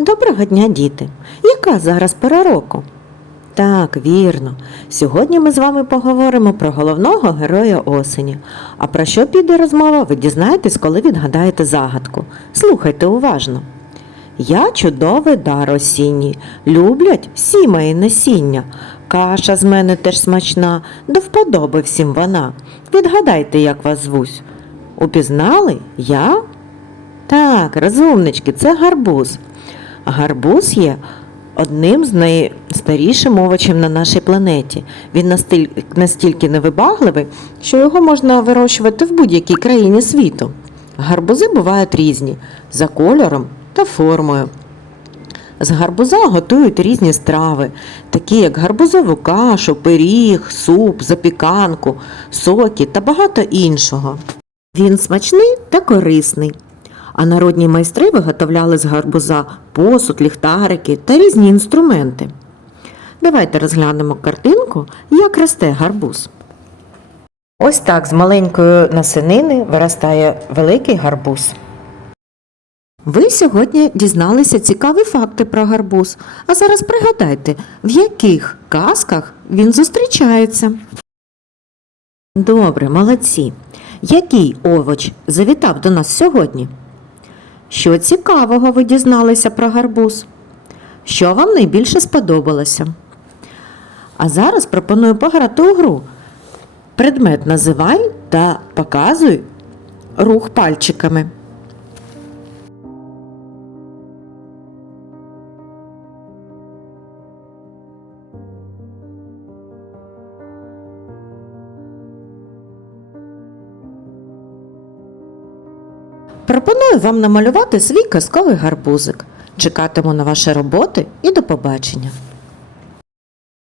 Доброго дня, діти! Яка зараз пора року? Так, вірно. Сьогодні ми з вами поговоримо про головного героя осені. А про що піде розмова, ви дізнаєтесь, коли відгадаєте загадку. Слухайте уважно. Я чудовий дар осінній, люблять всі мої насіння. Каша з мене теж смачна, до вподоби всім вона. Відгадайте, як вас звусь. Упізнали? Я? Так, розумнички, це гарбуз. Гарбуз є одним з найстарішим овочем на нашій планеті. Він настільки невибагливий, що його можна вирощувати в будь-якій країні світу. Гарбузи бувають різні за кольором та формою. З гарбуза готують різні страви, такі як гарбузову кашу, пиріг, суп, запіканку, соки та багато іншого. Він смачний та корисний. А народні майстри виготовляли з гарбуза посуд, ліхтарики та різні інструменти. Давайте розглянемо картинку, як росте гарбуз. Ось так з маленької насинини виростає великий гарбуз. Ви сьогодні дізналися цікаві факти про гарбуз. А зараз пригадайте, в яких казках він зустрічається. Добре, молодці. Який овоч завітав до нас сьогодні? Що цікавого ви дізналися про гарбуз? Що вам найбільше сподобалося? А зараз пропоную пограти у гру. Предмет називай та показуй рух пальчиками. Пропоную вам намалювати свій казковий гарбузик. Чекатиму на ваші роботи і до побачення.